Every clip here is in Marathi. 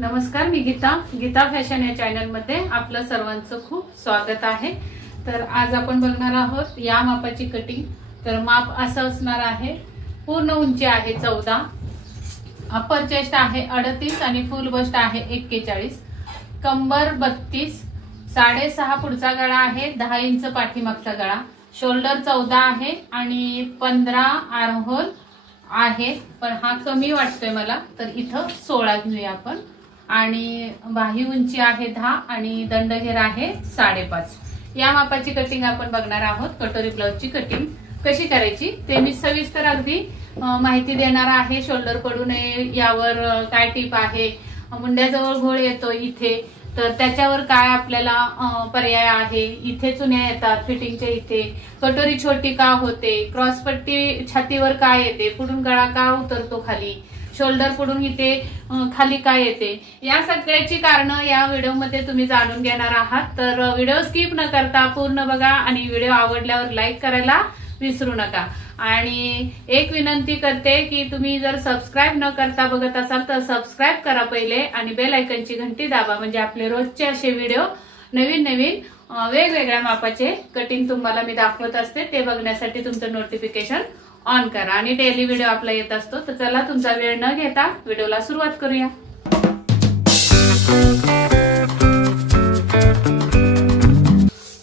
नमस्कार, मी गीता फॅशन या चॅनल मध्ये आपलं सर्वांचं खूप स्वागत आहे। तर आज आपण बघणार आहोत या मापाची कटिंग। तर माप असं असणार आहे, पूर्ण उंची आहे 14, अपर चेस्ट आहे 38 आणि फुल बस्ट आहे 41, कंबर 32, 6.5 पुढचा गळा आहे, 10 इंच पाठीमागचा गळा, शोल्डर 14 आहे आणि 15 आर्म होल आहे, पण हा कमी वाटतोय मला, तर इथं 16 घेऊया आपण। आणि बाही उंची आहे 10 आणि दंडघेर आहे 5.5। या मापाची कटिंग आपण बघणार आहोत। कटोरी ब्लाउजची कटिंग कशी करायची ते मी सविस्तर अगदी माहिती देणार आहे। शोल्डर पडू नये यावर काय टिप आहे, मुंड्याजवळ घोळ येतो इथे, तर त्याच्यावर काय आपल्याला पर्याय आहे, इथे चुन्या येतात फिटिंगच्या इथे, कटोरी छोटी का होते, क्रॉसपट्टी छातीवर काय येते, पुढून गळा का उतरतो खाली, शोल्डर पुढून इथे खाली काय येते, या सगळ्याची कारणं या व्हिडिओमध्ये तुम्ही जाणून घेणार आहात। तर व्हिडिओ स्किप न करता पूर्ण बघा आणि व्हिडिओ आवडल्यावर लाईक करायला विसरू नका। आणि एक विनंती करते की तुम्ही जर सबस्क्राइब न करता बघत असाल तर सबस्क्राइब करा पहिले आणि बेल आयकॉनची घंटी दाबा, म्हणजे आपले रोजचे असे व्हिडिओ नवीन वेगवेगळ्या मापाचे कटिंग तुम्हाला मी दाखवत असते ते बघण्यासाठी तुमचं नोटिफिकेशन ऑन करा आणि डेली व्हिडिओ आपला येत असतो। तर चला तुमचा वेळ न घेता व्हिडिओला सुरुवात करूया।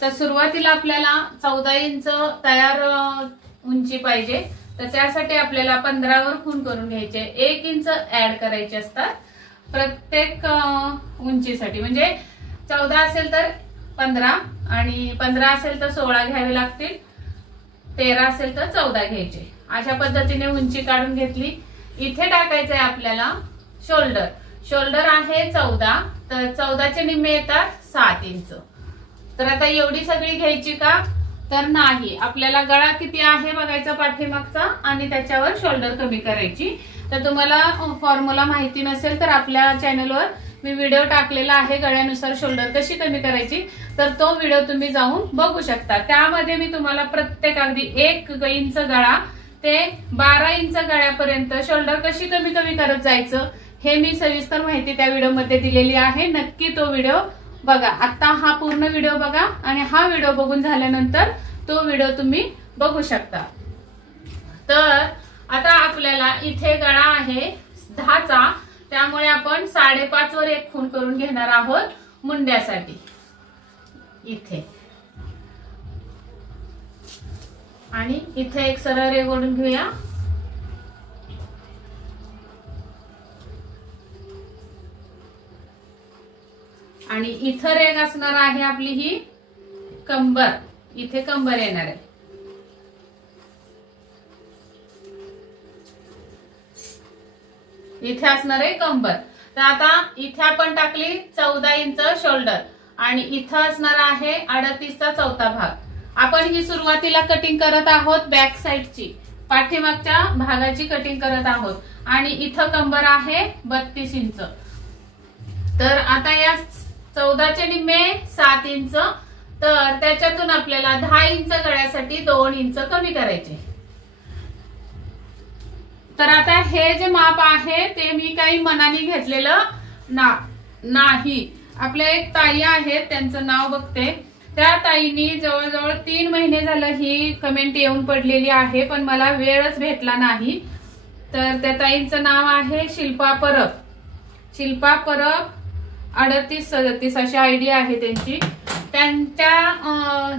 तर सुरुवातीला आपल्याला 14 इंच तयार उंची पाहिजे, तर त्यासाठी आपल्याला 15 वर खून करून घ्यायचे, 1 इंच ऍड करायचे असतात प्रत्येक उंचीसाठी। म्हणजे 14 असेल तर 15 आणि 15 असेल तर 16 घ्यावे लागतील, 13 असेल तर 14 घ्यायचे। अशा पद्धतीने उंची काढून घेतली। इथे टाकायचंय आपल्याला शोल्डर, शोल्डर आहे 14, तर 14चे निम्मे येतात 7 इंच। तर आता एवढी सगळी घ्यायची का, तर नाही, आपल्याला गळा किती आहे बघायचा पाठीमागचा आणि त्याच्यावर शोल्डर कमी करायची। तर तुम्हाला फॉर्म्युला माहिती नसेल तर आपल्या चॅनलवर मी व्हिडिओ टाकलेला आहे गळ्यानुसार शोल्डर कशी कमी करायची, तर तो व्हिडिओ तुम्ही जाऊन बघू शकता। त्यामध्ये मी तुम्हाला प्रत्येक अगदी 1 इंच गळा ते 12 इंच गळ्यापर्यंत शोल्डर कशी कमी करत जायचं हे मी सविस्तर माहिती त्या व्हिडिओमध्ये दिलेली आहे। नक्की तो व्हिडिओ बघा। आता हा पूर्ण व्हिडिओ बघा आणि हा व्हिडिओ बघून झाल्यानंतर तो व्हिडिओ तुम्ही बघू शकता। तर आता आपल्याला इथे गळा आहे 10चा, त्यामुळे आपण 5.5 वर एक खून करून घेणार आहोत मुंड्यासाठी इथे, आणि इथे एक सरळ रेघ ओढून घेऊया। आणि इथं रेघ असणार आहे आपली ही कंबर, इथे कंबर येणार आहे। इथे असणार आहे कंबर। तर आता इथे आपण टाकली 14 इंच शोल्डर आणि इथं असणार आहे 38चा चौथा भाग। आपण ही सुरुवातीला कटिंग करत आहोत बॅक साइडची, पाठीमागच्या भागाची कटिंग करत आहोत आणि इथं कंबर आहे 32 इंच। तर आता या 14चे निम्मे 7 इंच, तर त्याच्यातून आपल्याला 10 इंच गळ्यासाठी 2 इंच कमी करायचे। तर आता हे जे माप आहे ते मी काही मनाने घेतलेलं नाही। आपल्या एक ताई आहेत, त्यांचं नाव बघते, त्या ताईंनी जवळजवळ 3 महिने झालं ही कमेंट येऊन पडलेली आहे, पण मला वेळच भेटला नाही। तर त्या ताईंचं नाव आहे शिल्पा परब, 3837 अशी आयडी आहे त्यांची। त्यांच्या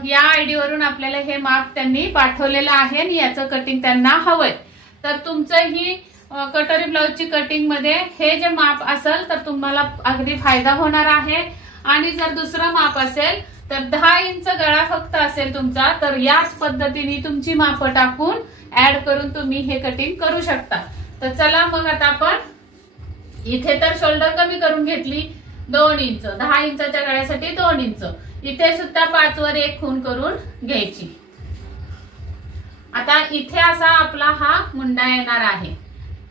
या आयडी वरून आपल्याला हे माप त्यांनी पाठवलेलं आहे आणि याचं कटिंग त्यांना हवंय। तर तुमचं ही कटोरी ब्लाउजची कटिंग मध्ये हे जे माप असेल तर तुम्हाला अगदी फायदा होणार आहे। आणि जर दुसरं माप असेल तर 10 इंच गळा फक्त असेल तुमचा, तर याच पद्धतीने तुमची माप टाकून ऍड करून तुम्ही हे कटिंग करू शकता। तर चला मग आता आपण इथे तर शोल्डर कमी करून घेतली 2 इंच, 10 इंचाच्या गळ्यासाठी 2 इंच, इथे सुद्धा 5 वर एक खून करून घ्यायची। आता इथे असा आपला हा मुंडा येणार आहे,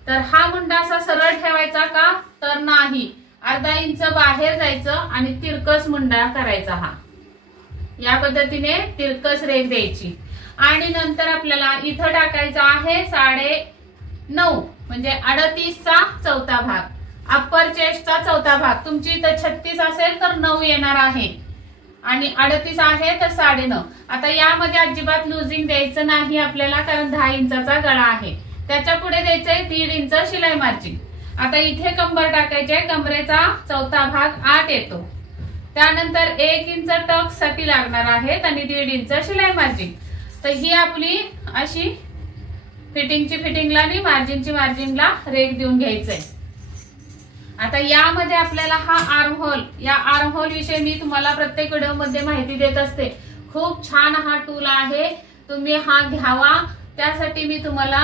तर हा मुंडा असा सरळ ठेवायचा का, तर नाही, अर्धा इंच बाहेर जायचं आणि तिरकस मुंडा करायचा। हा या पद्धतीने तिरकस रेघ द्यायची आणि नंतर आपल्याला इथं टाकायचा आहे 9.5 म्हणजे 38चा चौथा भाग। अप्पर चेस्टचा चौथा भाग तुमची इथं 36 असेल तर 9 येणार आहे आणि 38 आहे तर 9.5. आता यामध्ये अजिबात लुजिंग द्यायचं नाही आपल्याला, कारण 10 इंचाचा गळा आहे. त्याच्या पुढे द्यायचंय 1.5 इंच शिलाई मार्जिन. आता इथे कंबर टाकायचे, कमरेचा चौथा भाग 8 येतो. त्यानंतर 1 इंच टक्स साठी लागणार आहेत आणि 1.5 इंच शिलाई मार्जिन. तर ही आपली अशी फिटिंगला आणि मार्जिनला रेख देऊन घ्यायचंय. आता यामध्ये आपल्याला हा आर्म होल, या आर्म होल विषयी मी तुम्हाला प्रत्येक व्हिडिओ मध्ये माहिती देत असते. खूप छान हा टूल आहे, तुम्ही हा घ्यावा. त्यासाठी मी तुम्हाला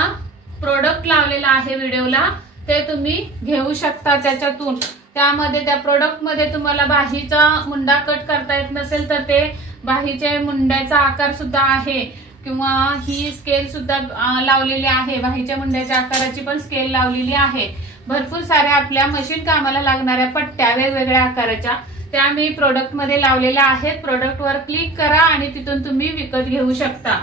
प्रोडक्ट लावलेला आहे व्हिडिओला, ते तुम्ही घेऊ शकता. त्याच्यातून त्यामध्ये त्या प्रोडक्ट मध्ये तुम्हाला बाहीचा मुंडा कट करता येत नसेल तर ते बाहीच्या मुंड्याचा आकार सुद्धा आहे, किंवा ही स्केल सुद्धा लावलेली आहे. बाहीच्या मुंड्याच्या आकाराची पण स्केल लावलेली आहे. भरपूर साऱ्या आपल्या मशीन कामाला लागणाऱ्या पट्ट्या वेगवेगळ्या आकाराच्या त्या मी प्रोडक्ट मध्ये लावलेल्या आहेत. प्रोडक्ट वर क्लिक करा आणि तिथून तुम्ही विकत घेऊ शकता.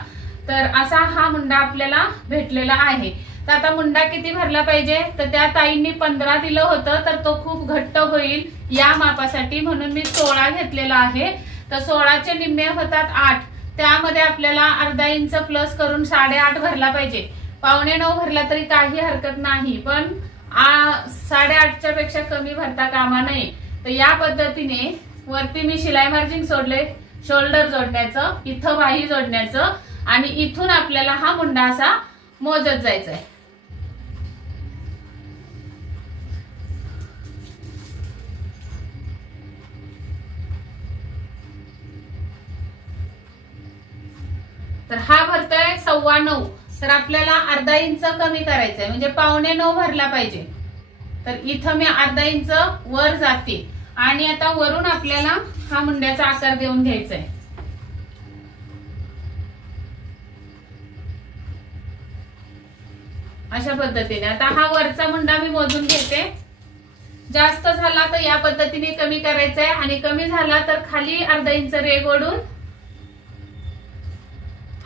तर असा हा मुंडा आपल्याला भेटलेला आहे. तर आता मुंडा किती भरला पाहिजे, तर त्या ताईंनी 15 दिलं होतं, तर तो खूप घट्ट होईल या मापासाठी, म्हणून मी 16 घेतलेला आहे. तर 16चे निम्मे होतात 8. त्यामध्ये आपल्याला अर्धा इंच प्लस करून 8.5 भरला पाहिजे. 8.25 भरला तरी काही हरकत नाही, पण 8.5च्या पेक्षा कमी भरता कामा नये. तर या पद्धतीने वरती मी शिलाई मार्जिन सोडले, शोल्डर जोडण्याचं, इथं बाही जोडण्याचं आणि इथून आपल्याला हा मुंडा असा मोजत जायचा आहे. तर हा भरतोय 9.25, तर आपल्याला अर्धा इंच कमी करायचंय, म्हणजे 8.25 भरला पाहिजे. तर इथं मी अर्धा इंच वर जाते आणि आता वरून आपल्याला हा मुंड्याचा आकार देऊन घ्यायचा आहे. अशा पद्धतीने आता हा वरचा मुंडा मी मोजून घेते. जास्त झाला तर या पद्धतीने कमी करायचा आहे आणि कमी झाला तर खाली अर्धा इंच रेघ ओढून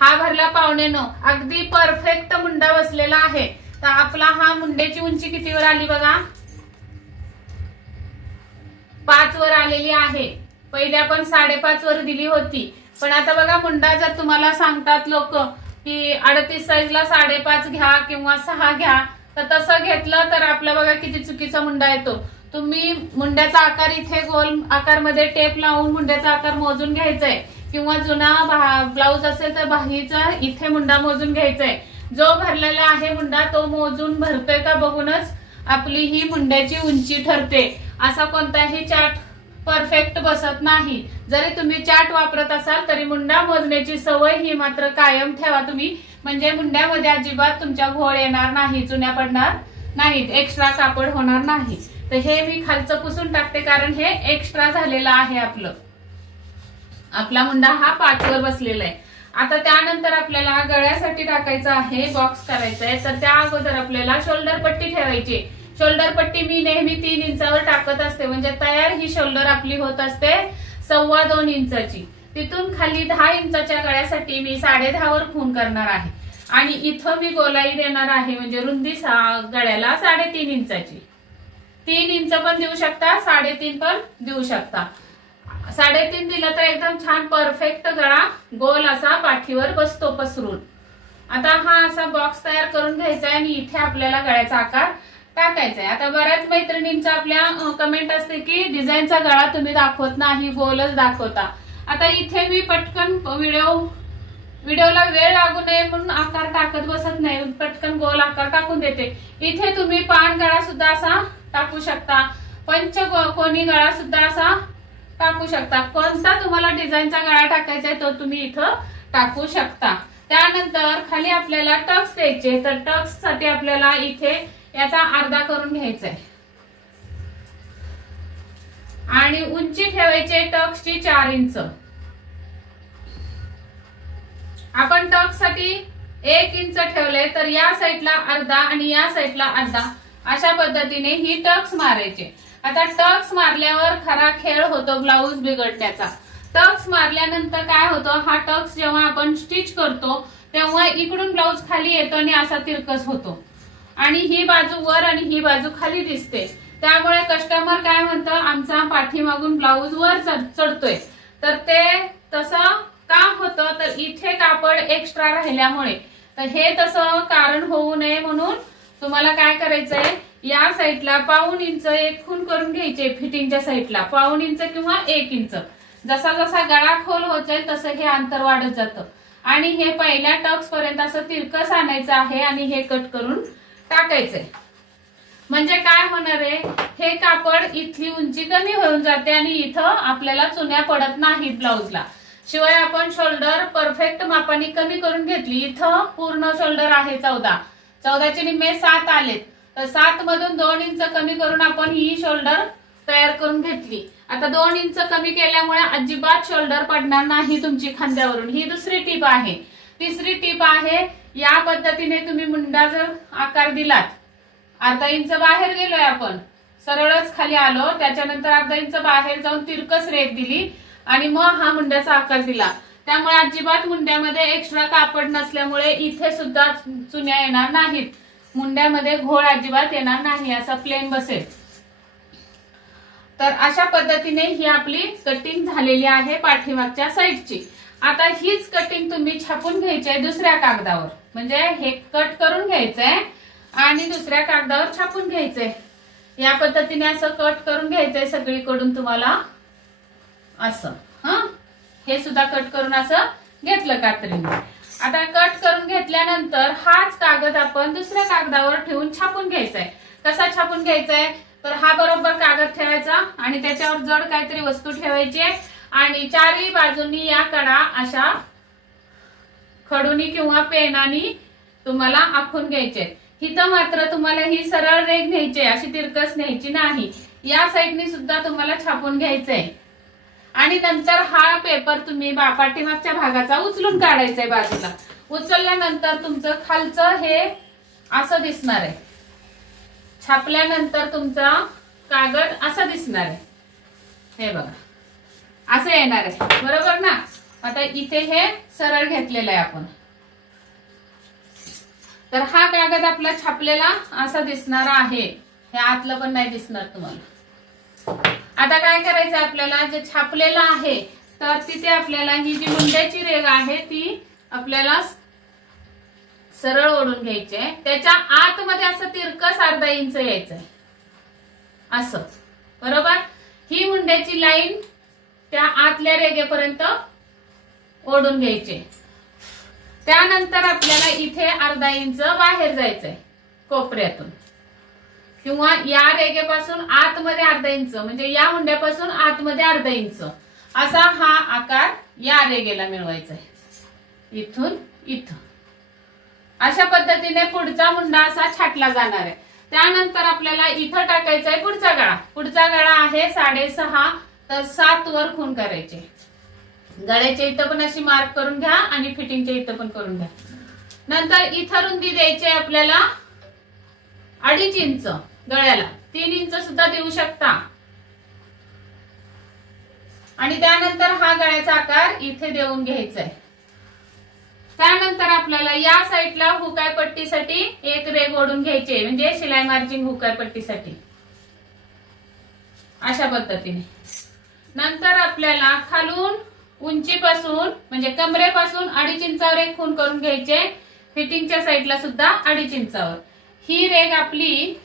हा भरला 8.25. अगदी परफेक्ट मुंडा बसलेला आहे. तर आपला हा मुंड्याची उंची कितीवर आली बघा, 5 वर आलेली आहे. पहिले आपण 5.5 वर दिली होती, पण आता बघा मुंडा जर तुम्हाला सांगतात लोक की 38 साईजला 5.5 घ्या किंवा 6 घ्या, तर तसं घेतलं तर आपला बघा किती चुकीचा मुंडा येतो. तुम्ही मुंड्याचा आकार इथे गोल आकार मध्ये टेप लावून मुंड्याचा आकार मोजून घ्यायचाय, किंवा जुना ब्लाउज असेल तर बाहीचा इथे मुंडा मोजून घ्यायचाय. जो भरलेला आहे मुंडा तो मोजून भरतोय का बघूनच आपली ही मुंड्याची उंची ठरते. असा कोणताही चार्ट परफेक्ट बसत नाही. जरी तुम्ही चार्ट वापरत असाल तरी मुंडा मोजण्याची सवय ही मात्र कायम ठेवा तुम्ही, म्हणजे मुंड्यामध्ये अजिबात तुमच्या घोळ येणार नाही, चुन्या पडणार नाहीत, एक्स्ट्रा कापड होणार नाही. तर हे मी खालचं पुसून टाकते, कारण हे एक्स्ट्रा झालेलं आहे. आपला मुंडा हा 5 वर बसलेला आहे. आता त्यानंतर आपल्याला गळ्यासाठी टाकायचं आहे, बॉक्स करायचा आहे. तर त्या अगोदर आपल्याला शोल्डर पट्टी ठेवायची. शोल्डर पट्टी मी नेहमी 3 इंचावर टाकत असते, म्हणजे तयार ही शोल्डर आपली होत असते 2.25 इंचाची. तिथून खाली 10 इंचाच्या गळ्यासाठी मी 10.5 वर खून करणार आहे आणि इथं मी गोलाई देणार आहे, म्हणजे रुंदी गळ्याला 3.5 इंचाची. 3 इंच पण देऊ शकता, 3.5 पण देऊ शकता. 3.5 दिलं तर एकदम छान परफेक्ट गळा गोल असा पाठीवर बसतो पसरून. आता हा असा बॉक्स तयार करून घ्यायचा आहे आणि इथे आपल्याला गळ्याचा आकार टाकायचा आहे. आता बऱ्याच मैत्रिणींचा आपल्या कमेंट असते की डिझाईनचा गळा तुम्ही दाखवत नाही, गोलच दाखवता. आता इथे मी पटकन व्हिडिओला वेळ लागू नये म्हणून आकार टाकत बसत नाही, पटकन गोल आकार टाकून देते. इथे तुम्ही पान गळा सुद्धा असा टाकू शकता, पंचकोनी गळा सुद्धा असा टाकू शकता. कोणता तुम्हाला डिझाईनचा गळा टाकायचा आहे तो तुम्ही इथं टाकू शकता. त्यानंतर खाली आपल्याला टक्स द्यायचे, तर टक्स साठी आपल्याला इथे याचा अर्धा करून घ्यायचा आहे आणि उंची ठेवायची टक्सची 4 इंच. आपण टक्स साठी 1 इंच ठेवले, तर या साईडला अर्धा आणि या साईडला अर्धा अशा पद्धतीने ही टक्स मारायचे. आता टक्स मारल्यावर खरा खेळ होतो ब्लाऊज बिघडण्याचा. टक्स मारल्यानंतर काय होतं, हा टक्स जेव्हा आपण स्टिच करतो तेव्हा इकडून ब्लाऊज खाली येतो आणि असा तिरकस होतो आणि ही बाजू वर आणि ही बाजू खाली दिसते. त्यामुळे कस्टमर काय म्हणतं, आमचा पाठीमागून ब्लाऊज वर चढतोय. तर ते तसं का होतं, तर इथे कापड एक्स्ट्रा राहिल्यामुळे. तर हे तसं कारण होऊ नये म्हणून तुम्हाला काय करायचंय, या साईडला 1.5 इंच एक खूण करून घ्यायचे. फिटिंगच्या साईडला 1.5 इंच किंवा 1 इंच. जसा जसा गळा खोल होत जाईल तसं हे अंतर वाढत जातं. आणि हे पहिल्या टक्स पर्यंत असं तिरकस आणायचं आहे आणि हे कट करून टाकायचंय. म्हणजे काय होणार आहे, हे कापड इथली उंची कमी होऊन जाते आणि इथं आपल्याला चुन्या पडत नाहीत ब्लाऊजला. शिवाय आपण शोल्डर परफेक्ट मापाने कमी करून घेतली. इथं पूर्ण शोल्डर आहे 14चे निम्मे 7 आलेत. तर 7 मधून 2 इंच कमी करून आपण ही शोल्डर तयार करून घेतली. आता 2 इंच कमी केल्यामुळे अजिबात शोल्डर पडणार नाही तुमची खांद्यावरून. ही दुसरी टीप आहे. तिसरी टीप आहे, या पद्धतीने तुम्ही मुंडा जर आकार दिलात, अर्धा इंच बाहेर गेलोय आपण, सरळच खाली आलो, त्याच्यानंतर अर्धा इंच बाहेर जाऊन तिरकस रेघ दिली आणि मग हा मुंड्याचा आकार दिला. त्यामुळे अजिबात मुंड्यामध्ये एक्स्ट्रा कापड नसल्यामुळे इथे सुद्धा चुन्या येणार नाहीत. मुंड्यामध्ये घोळ अजिबात येणार नाही, असा प्लेन बसेल. तर अशा पद्धतीने ही आपली कटिंग झालेली आहे पाठीमागच्या साईडची. आता हीच कटिंग तुम्ही छापून घ्यायची आहे दुसऱ्या कागदावर. म्हणजे हे कट करून घ्यायचंय आणि दुसऱ्या कागदावर छापून घ्यायचंय. या पद्धतीने असं कट करून घ्यायचंय सगळीकडून तुम्हाला असं. हे सुद्धा कट करून असं घेतलं कात्रीने. आता कट करून घेतल्यानंतर हाच कागद आपण दुसऱ्या कागदावर ठेवून छापून घ्यायचाय. कसा छापून घ्यायचाय, तर हा बरोबर कागद ठेवायचा आणि त्याच्यावर जड काहीतरी वस्तू ठेवायची आणि चारही बाजूंनी या कडा अशा खडूनी किंवा पेनानी तुम्हाला आखून घ्यायचे. इथं मात्र तुम्हाला ही सरळ रेघ न्यायची, अशी तिरकस न्यायची नाही. या साईडनी सुद्धा तुम्हाला छापून घ्यायचंय आणि नंतर हा पेपर तुम्ही पाठीमागच्या भागाचा उचलून काढायचाय बाजूला. उचलल्यानंतर तुमचं खालचं हे असं दिसणार आहे. छापल्यानंतर तुमचा कागद असा दिसणार आहे. हे बघा असं येणार आहे, बरोबर ना. आता इथे हे सरळ घेतलेलं आहे आपण. तर हा कागद आपला छापलेला असा दिसणार आहे. हे आतलं पण नाही दिसणार तुम्हाला. आता काय करायचं आपल्याला, जे छापलेलं आहे तर तिथे आपल्याला ही जी मुंड्याची रेघ आहे ती आपल्याला सरळ ओढून घ्यायची आहे. त्याच्या आतमध्ये असं तिरकस अर्धा इंच यायचंय असं, बरोबर. ही मुंड्याची लाईन त्या आतल्या रेघेपर्यंत ओढून घ्यायची. त्यानंतर आपल्याला इथे अर्धा इंच बाहेर जायचंय कोपऱ्यातून किंवा या रेघेपासून आतमध्ये अर्धा इंच, म्हणजे या मुंड्यापासून आतमध्ये अर्धा इंच असा हा आकार या रेघेला मिळवायचा आहे. इथून इथं अशा पद्धतीने पुढचा मुंडा असा छाटला जाणार आहे. त्यानंतर आपल्याला इथं टाकायचा आहे पुढचा गळा. पुढचा गळा आहे 6.5, तर 7 वर खूण करायचे. गळ्याच्या इथं पण अशी मार्क करून घ्या आणि फिटिंगच्या इथं पण करून घ्या. नंतर इथं रुंदी द्यायची आपल्याला 2.5 इंच, गळ्याला 3 इंच सुद्धा देऊ शकता. आणि त्यानंतर हा गळ्याचा आकार इथे देऊन घ्यायचा आहे. त्यानंतर आपल्याला या साईडला हुकाय पट्टीसाठी एक रेघ ओढून घ्यायची, म्हणजे शिलाई मार्जिंग हुकाय पट्टीसाठी अशा पद्धतीने. नंतर आपल्याला खालून उंचीपासून म्हणजे कमरेपासून 2.5 इंचावर एक खूण करून घ्यायचे. फिटिंगच्या साईडला सुद्धा 2.5 इंचावर. ही रेघ आपली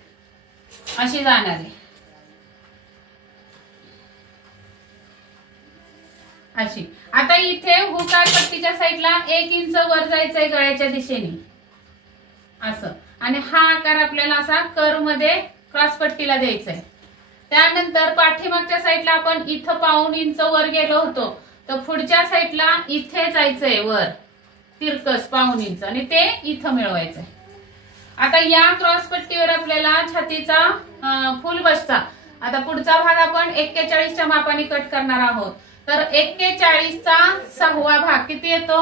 अशी जाणार आहे अशी. आता इथे हुकाय पट्टीच्या साईडला 1 इंच वर जायचंय गळ्याच्या दिशेने असं. आणि हा आकार आपल्याला असा कर्व मध्ये क्रॉस पट्टीला द्यायचा आहे. त्यानंतर पाठीमागच्या साईडला आपण इथं 1.5 इंच वर गेलो होतो, तर पुढच्या साईडला इथे जायचंय वर तिरकस 1.5 इंच आणि ते इथं मिळवायचंय. आता या क्रॉस पट्टीवर आपल्याला छातीचा फुल बसचा. आता पुढचा भाग आपण 41च्या मापाने कट करणार आहोत. तर 41चा 6वा भाग किती येतो,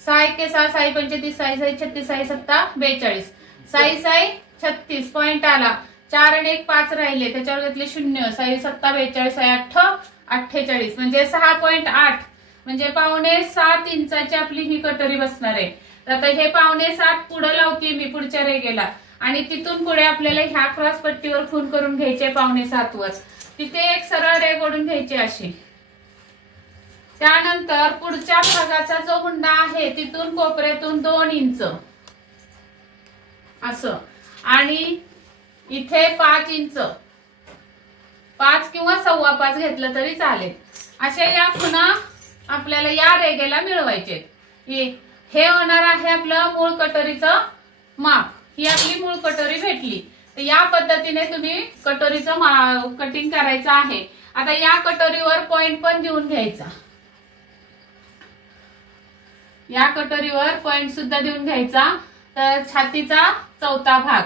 6 1 6 6 35 6 6 36 6 7 42 6 6 36 पॉइंट आला. 4 आणि 1 5 राहिले, त्याच्यावर घेतले 0. 6 7 42 6 8 48 म्हणजे 6.8 म्हणजे 6.25 इंचाची आपली ही कटोरी बसणार आहे. आता हे 6.25 पुढे लावते मी पुढच्या रेघेला आणि तिथून पुढे आपल्याला ह्या क्रॉस पट्टीवर खूण करून घ्यायचे 5.5 वर. तिथे एक सरळ रेघ ओढून घ्यायची अशी. त्यानंतर पुढच्या भागाचा जो हुंडा आहे तिथून कोपऱ्यातून 2 इंच असं आणि इथे 5 इंच, 5 किंवा 5.25 घेतलं तरी चालेल. अशा या खुणा आपल्याला या रेघेला मिळवायचे. हे होणार आहे आपलं मूळ कटोरीचं माप. ही आपली मूळ कटोरी भेटली. तर या पद्धतीने तुम्ही कटोरीचं कटिंग करायचं आहे. आता या कटोरीवर पॉइंट पण देऊन घ्यायचा. या कटोरीवर पॉइंट सुद्धा देऊन घ्यायचा. तर छातीचा चौथा भाग,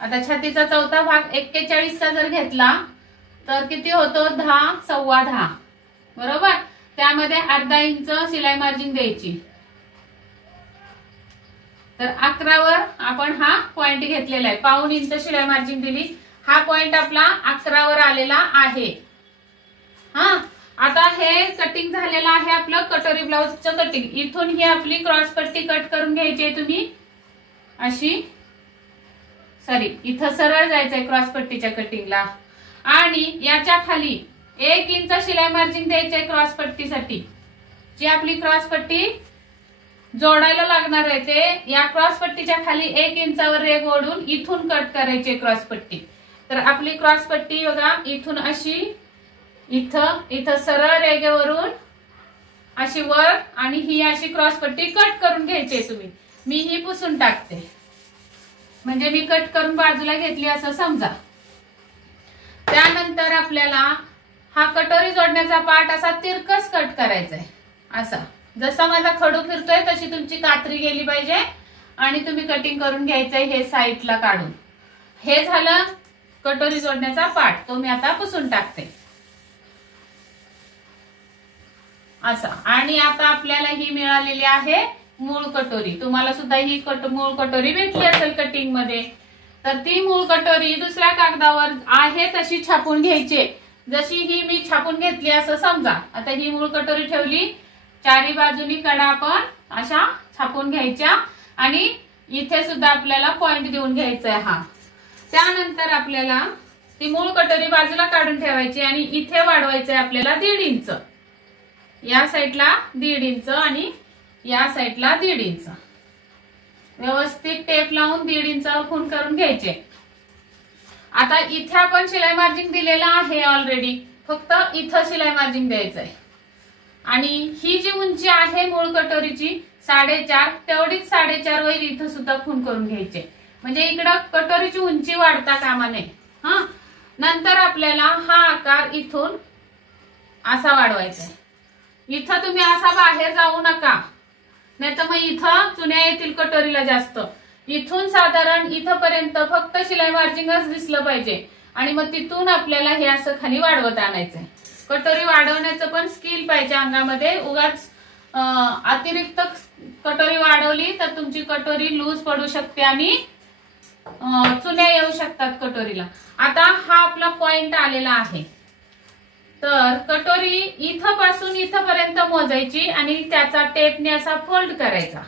आता छातीचा चौथा भाग 41 चा जर घेतला तर किती होतो 10, 10.25 बरोबर. त्यामध्ये अर्धा इंच शिलाई मार्जिन द्यायची. तर 11 वर आपण हा पॉइंट घेतलेला आहे. 1.25 इंच शिलाई मार्जिन दिली. हा पॉइंट आपला 11 वर आलेला आहे. हा आता हे कटिंग झालेलं आहे आपलं कटोरी ब्लाउजचं कटिंग. इथून ही आपली क्रॉस पट्टी कट करून घ्यायची आहे तुम्ही अशी. सॉरी, इथं सरळ जायचंय क्रॉस पट्टीच्या कटिंगला. आणि याच्या खाली 1 इंच शिलाई मार्जिन द्यायचंय क्रॉस पट्टीसाठी. जी आपली क्रॉस पट्टी जोडायला लागणार आहे ते या क्रॉस पट्टीच्या खाली 1 इंचावर रेघ ओढून इथून कट करायची क्रॉस पट्टी. तर आपली क्रॉस पट्टी बघा इथून अशी इथं सरळ रेघेवरून अशी वर आणि ही अशी क्रॉस पट्टी कट करून घ्यायची तुम्ही. मी ही पुसून टाकते म्हणजे मी कट करून बाजूला घेतली असं समजा. त्यानंतर आपल्याला हा कटोरी जोडण्याचा पार्ट असा तिरकस कट करायचा आहे. असा जसा माझा खडू फिरतोय तशी तुमची कात्री गेली पाहिजे आणि तुम्ही कटिंग करून घ्यायचंय हे साईडला काढून. हे झालं कटोरी जोडण्याचा पार्ट. तो मी आता पुसून टाकते असा. आणि आता आपल्याला ही मिळालेली आहे मूळ कटोरी. तुम्हाला सुद्धा ही मूळ कटोरी भेटली असेल कटिंग मध्ये. तर ती मूळ कटोरी दुसऱ्या कागदावर आहे तशी छापून घ्यायची. जशी ही मी छापून घेतली असं समजा. आता ही मूळ कटोरी ठेवली. चारी बाजूनी कडा आपण अशा छापून घ्यायच्या आणि इथे सुद्धा आपल्याला पॉइंट देऊन घ्यायचा आहे हा. त्यानंतर आपल्याला ती मूळ कटोरी बाजूला काढून ठेवायची आणि इथे वाढवायचंय आपल्याला 1.5 इंच. या साईडला 1.5 इंच आणि या साईडला 1.5 इंच. व्यवस्थित टेप लावून 1.5 इंचावर खूण करून घ्यायचे. आता इथे आपण शिलाई मार्जिन दिलेला आहे ऑलरेडी. फक्त इथं शिलाई मार्जिन द्यायचंय. आणि ही जी उंची आहे मूळ कटोरीची 4.5 तेवढीच 4.5 वर इथं सुद्धा खूण करून घ्यायचे. म्हणजे इकडं कटोरीची उंची वाढता कामा नये. हा नंतर आपल्याला हा आकार इथून असा वाढवायचा आहे. इथं तुम्ही असा बाहेर जाऊ नका नाही तर मग इथं चुन्या येतील कटोरीला जास्त. इथून साधारण इथपर्यंत फक्त शिलाई मार्जिनच दिसलं पाहिजे आणि मग तिथून आपल्याला हे असं खाली वाढवत आणायचंय. कटोरी वाढवण्याचं पण स्किल पाहिजे अंगामध्ये. उगाच अतिरिक्त कटोरी वाढवली तर तुमची कटोरी लूज पडू शकते आणि चुन्या येऊ शकतात कटोरीला. आता हा आपला पॉइंट आलेला आहे. तर कटोरी इथं पासून इथपर्यंत मोजायची आणि त्याचा टेपने असा फोल्ड करायचा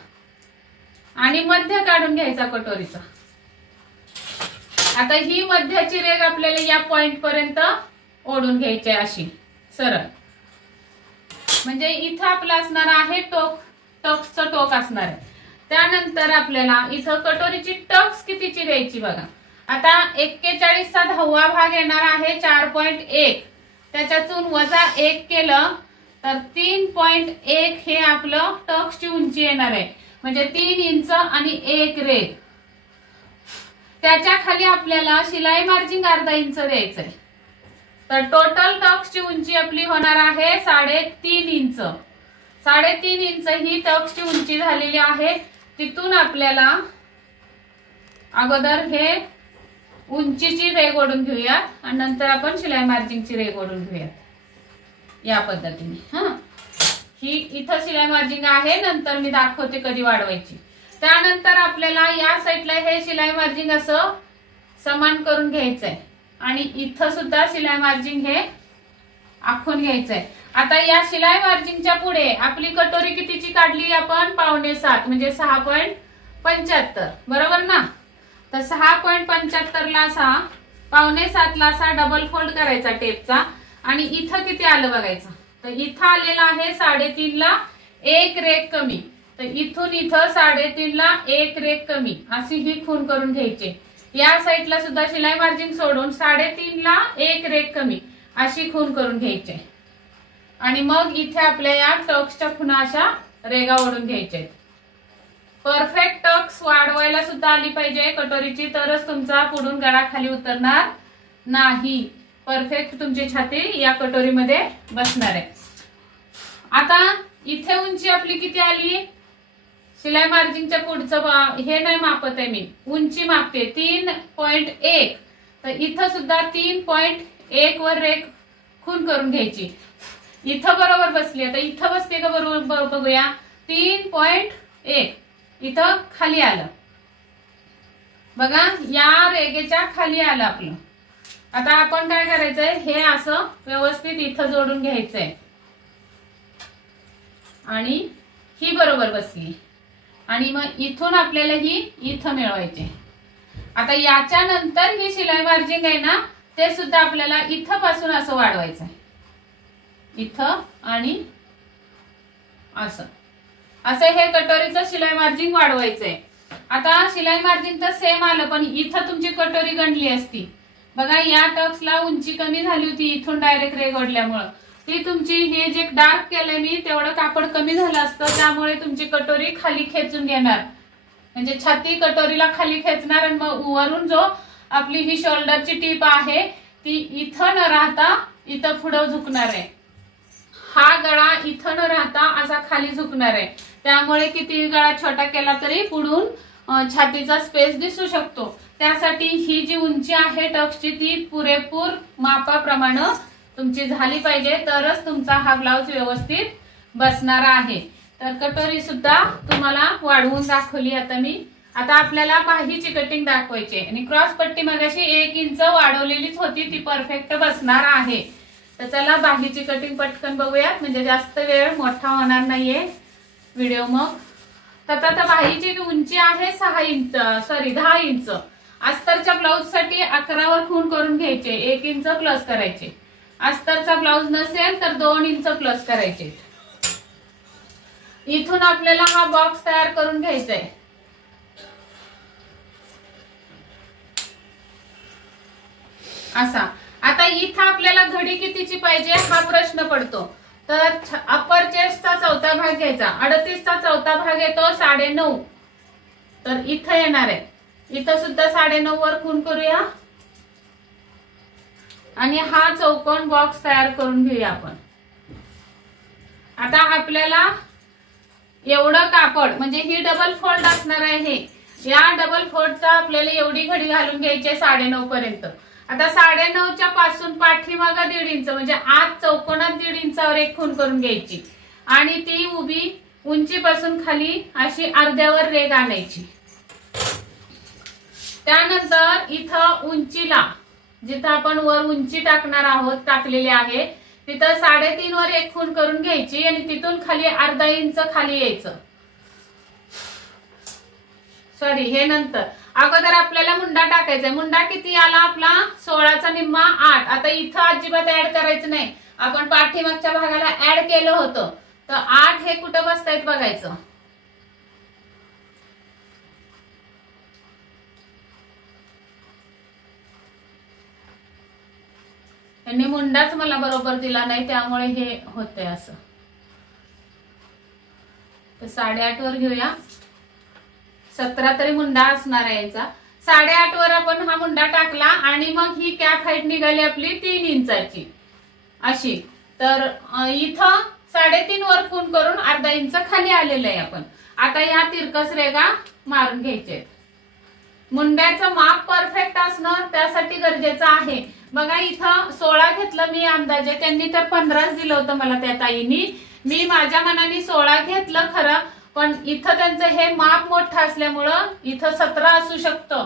आणि मध्य काढून घ्यायचा कटोरीचा. आता ही मध्याची रेघ आपल्याला या पॉइंट पर्यंत ओढून घ्यायची अशी सरळ. म्हणजे इथं आपलं असणार आहे टक्सचं टोक असणार आहे. त्यानंतर आपल्याला इथं कटोरीची टक्स कितीची द्यायची बघा. आता 41 चा 10वा भाग येणार आहे 4.1. त्याच्यातून वजा 1 केलं तर 3.1 हे आपलं टक्सची उंची येणार आहे. म्हणजे 3 इंच आणि 1 रेघ. त्याच्या खाली आपल्याला शिलाई मार्जिन अर्धा इंच द्यायचंय. तर टोटल टक्सची उंची आपली होणार आहे 3.5 इंच. 3.5 इंच ही टक्सची उंची झालेली आहे. तिथून आपल्याला अगोदर हे उंचीची रेघ ओढून घेऊयात आणि नंतर आपण शिलाई मार्जिनची रेघ ओढून घेऊयात या पद्धतीने. हा ही इथं शिलाई मार्जिन आहे. नंतर मी दाखवते कधी वाढवायची. त्यानंतर आपल्याला या साईडला हे शिलाई मार्जिन असं समान करून घ्यायचंय आणि इथं सुद्धा शिलाई मार्जिन हे आखून घ्यायचंय. आता या शिलाई मार्जिनच्या पुढे आपली कटोरी कितीची काढली आपण 6.5 म्हणजे 6.75 बरोबर ना. तर 6.75 ला असा 6.25 ला असा डबल फोल्ड करायचा टेपचा आणि इथं किती आलं बघायचं. तर इथं आलेला आहे 3.5 ला 1 रेघ कमी. तर इथून इथं 3.5 ला 1 रेघ कमी अशी ही खूण करून घ्यायची. या साईडला सुद्धा शिलाई मार्जिन सोडून 3.5 ला 1 रेघ कमी अशी खूण करून घ्यायची. आणि मग इथे आपल्या या टक्सच्या खुणा अशा रेगा ओढून घ्यायच्या. परफेक्ट टक्स वाढवायला सुद्धा आली पाहिजे कटोरीची, तरच तुमचा पुढून गळा खाली उतरणार नाही. परफेक्ट तुमची छाती या कटोरीमध्ये बसणार आहे. आता इथे उंची आपली किती आली, शिलाई मार्जिनच्या पुढचं हे नाही मापत आहे मी, उंची मापते 3.1. तर इथं सुद्धा 3.1 वर रेघ खूण करून घ्यायची. इथं बरोबर बसली. आता इथं बसते का बरोबर बघूया. 3.1 इथं खाली आलं बघा, या रेघेच्या खाली आलं आपलं. आता आपण काय करायचंय, हे असं व्यवस्थित इथं जोडून घ्यायचंय आणि ही बरोबर बसली आणि मग इथून आपल्याला ही इथं मिळवायची. आता याच्या नंतर ही शिलाई मार्जिन आहे ना, ते सुद्धा आपल्याला इथं पासून असं वाढवायचं आहे. इथं आणि असं असं हे कटोरीचं शिलाई मार्जिन वाढवायचंय. आता शिलाई मार्जिन तर सेम आलं, पण इथं तुमची कटोरी गंडली असती बघा. या टक्सला उंची कमी झाली होती इथून डायरेक्ट रेघ ओढल्यामुळं. ती तुमची हे जे डार्क केलंय मी तेवढं कापड कमी झालं असतं, त्यामुळे तुमची कटोरी खाली खेचून घेणार, म्हणजे छाती कटोरीला खाली खेचणार आणि मग वरून जो आपली ही शोल्डरची टीप आहे ती इथं न राहता इथं पुढं झुकणार आहे. हा गळा इथं न राहता असा खाली झुकणार आहे. त्यामुळे किती गळा छोटा केला तरी पुढून छातीचा स्पेस दिसू शकतो. त्यासाठी ही जी उंची आहे टक्सची ती पुरेपूर मापाप्रमाणे तुमची झाली पाहिजे, तरच तुमचा हा ब्लाउज व्यवस्थित बसणार आहे. तर कटोरी सुद्धा तुम्हाला वाढवून दाखवली आता मी. आता आपल्याला बाहीची कटिंग दाखवायची आणि क्रॉस पट्टी मगाशी 1 इंच वाढवलेलीच होती, ती परफेक्ट बसणार आहे. तर चला बाहीची कटिंग पटकन बघूयात, म्हणजे जास्त वेळ मोठा होणार नाहीये व्हिडिओ. मग तर बाहीची उंची आहे 10 इंच. अस्तरच्या ब्लाउज साठी 11 वर खूण करून घ्यायचे, 1 इंच प्लस करायचे. अस्तरचा ब्लाउज नसेल तर 2 इंच प्लस करायचे. इथून आपल्याला हा बॉक्स तयार करून घ्यायचा आहे असा. आता इथं आपल्याला घडी कितीची पाहिजे हा प्रश्न पडतो. तर अप्पर चेस्टचा 4था भाग घ्यायचा, 38चा 4था भाग येतो 9.5. तर इथं येणार आहे, इथं सुद्धा 9.5 वर खूण करूया आणि हा चौकोन बॉक्स तयार करून घेऊया आपण. आता आपल्याला एवढं कापड, म्हणजे ही डबल फोल्ड असणार आहे, या डबल फोल्डचा आपल्याला एवढी घडी घालून घ्यायची 9.5 पर्यंत. आता 9.5च्या पासून पाठीमागा 1.5 इंच, म्हणजे आत चौकोनात 1.5 इंचावर एक खूण करून घ्यायची आणि ती उभी उंचीपासून खाली अशी अर्ध्यावर रेघ आणायची. त्यानंतर इथं उंचीला जिथं आपण वर उंची टाकणार आहोत टाकलेली आहे तिथं 3.5 वर एक खूण करून घ्यायची आणि तिथून खाली अर्धा इंच खाली यायचं. सॉरी, हे नंतर. अगोदर आपल्याला मुंडा टाकायचा. मुंडा किती आला आपला 16चा निम्मा 8. आता इथं अजिबात ऍड करायचं नाही, आपण पाठीमागच्या भागाला ऍड केलं होतं. तर 8 हे कुठं बसतायत बघायचं. त्यांनी मुंडाच मला बरोबर दिला नाही, त्यामुळे हे होतंय असं. तर 8.5 वर घेऊया. 17 तरी मुंडा असणार आहे याचा. 8.5 वर आपण हा मुंडा टाकला आणि मग ही कॅप हाईट निघाली आपली 3 इंचाची अशी. तर इथं 3.5 वर खूण करून अर्धा इंच खाली आलेलं आहे आपण. आता या तिरकस रेगा मारून घ्यायचे. मुंड्याचं माप परफेक्ट असणं त्यासाठी गरजेचं आहे. बघा इथं 16 घेतलं मी अंदाजे, त्यांनी तर 15 दिलं होतं मला त्या ताईंनी. मी माझ्या मनाने 16 घेतलं खरं, पण इथं त्यांचं हे माप मोठं असल्यामुळं इथं 17 असू शकतं.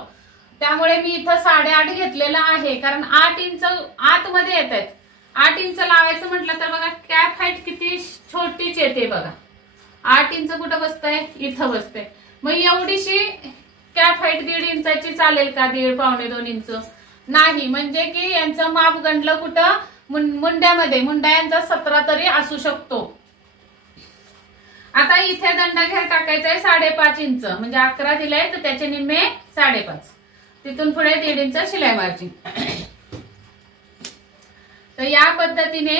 त्यामुळे मी इथं 8.5 घेतलेलं आहे, कारण 8 इंच आतमध्ये येत आहेत. 8 इंच लावायचं म्हटलं तर बघा कॅप हाईट किती छोटीच येते बघा. 8 इंच कुठं बसतंय, इथं बसतंय. मग एवढीशी कॅप हाईट 1.5 इंचाची चालेल का? 1.5 पावणे 2 इंच नाही, म्हणजे की यांचं माप गंडलं कुठं? मुंड्यामध्ये. मुंडा यांचा 17 तरी असू शकतो. आता इथे दंडाघेर टाकायचा आहे 5.5 इंच, म्हणजे 11 दिलाय तर त्याचे निम्मे 5.5. तिथून पुढे 1.5 इंच शिलाई मार्जिन. तर या पद्धतीने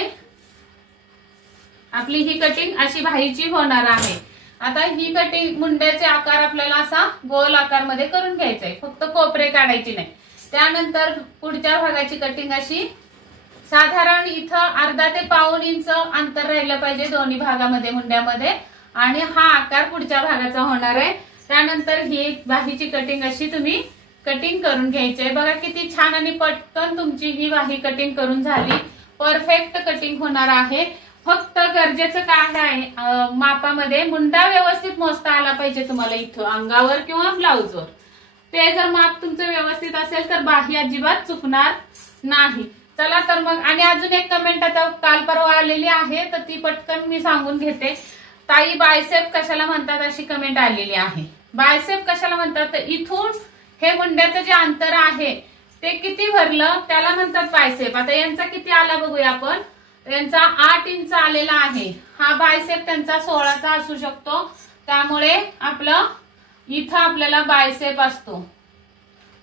आपली ही कटिंग अशी बाहीची होणार आहे. आता ही कटिंग मुंड्याचे आकार आपल्याला असा गोल आकार मध्ये करून घ्यायचा आहे, फक्त कोपरे काढायची नाही. त्यानंतर पुढच्या भागाची कटिंग अशी साधारण इथं अर्धा ते पाऊण इंच अंतर राहिलं पाहिजे दोन्ही भागामध्ये मुंड्यामध्ये, आणि हा आकार पुढच्या भागाचा होणार आहे. त्यानंतर ही बाहीची कटिंग अशी तुम्ही कटिंग करून घ्यायची आहे. बघा किती छान आणि पटकन तुमची ही बाही कटिंग करून झाली. परफेक्ट कटिंग होणार आहे. फक्त गरजेचं काय आहे, मापामध्ये मुंडा व्यवस्थित मोजता आला पाहिजे तुम्हाला इथं अंगावर किंवा ब्लाउजवर. ते जर माप तुमचं व्यवस्थित असेल तर बाही अजिबात चुकणार नाही. चला तर मग, आणि अजून एक कमेंट आता काल परवा आलेली आहे तर ती पटकन मी सांगून घेते. ताई बायसेप कशाला म्हणतात अशी कमेंट आलेली आहे. बायसेप कशाला म्हणतात तर इथून हे मुंड्याचं जे अंतर आहे ते किती भरलं त्याला म्हणतात बायसेप. आता यांचा किती आला बघूया आपण. यांचा 8 इंच आलेला आहे. हा बायसेप त्यांचा 16चा असू शकतो, त्यामुळे आपलं इथं आपल्याला बायसेप असतो.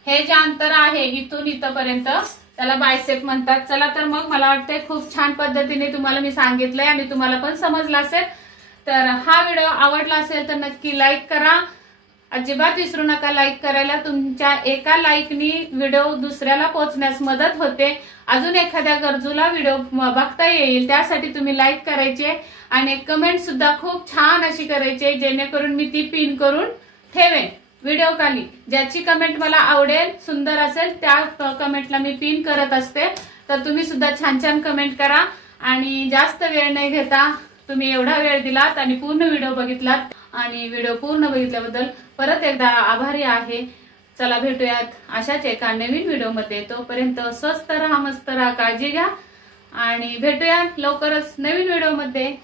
हे जे अंतर आहे इथून इथपर्यंत त्याला बायसेप म्हणतात. चला तर मग, मला वाटतंय खूप छान पद्धतीने तुम्हाला मी सांगितलंय आणि तुम्हाला पण समजलं असेल. तर हा व्हिडिओ आवडला असेल तर नक्की लाईक करा. अजिबात विसरू नका लाईक करायला. तुमच्या एका लाईकनी व्हिडिओ दुसऱ्याला पोहोचण्यास मदत होते. अजून एखाद्या गरजूला व्हिडिओ बघता येईल त्यासाठी तुम्ही लाईक करायचे आणि कमेंट सुद्धा खूप छान अशी करायची, जेणेकरून मी ती पिन करून ठेवेन व्हिडिओ खाली. ज्याची कमेंट मला आवडेल, सुंदर असेल, त्या कमेंटला मी पिन करत असते. तर तुम्ही सुद्धा छान छान कमेंट करा. आणि जास्त वेळ नाही घेता, तुम्ही एवढा वेळ दिलात आणि पूर्ण व्हिडिओ बघितलात, आणि व्हिडिओ पूर्ण बघितल्याबद्दल परत एकदा आभारी आहे. चला भेटूयात अशाच एका नवीन व्हिडिओमध्ये. तोपर्यंत स्वस्त राहा, मस्त राहा, काळजी घ्या आणि भेटूया लवकरच नवीन व्हिडिओमध्ये.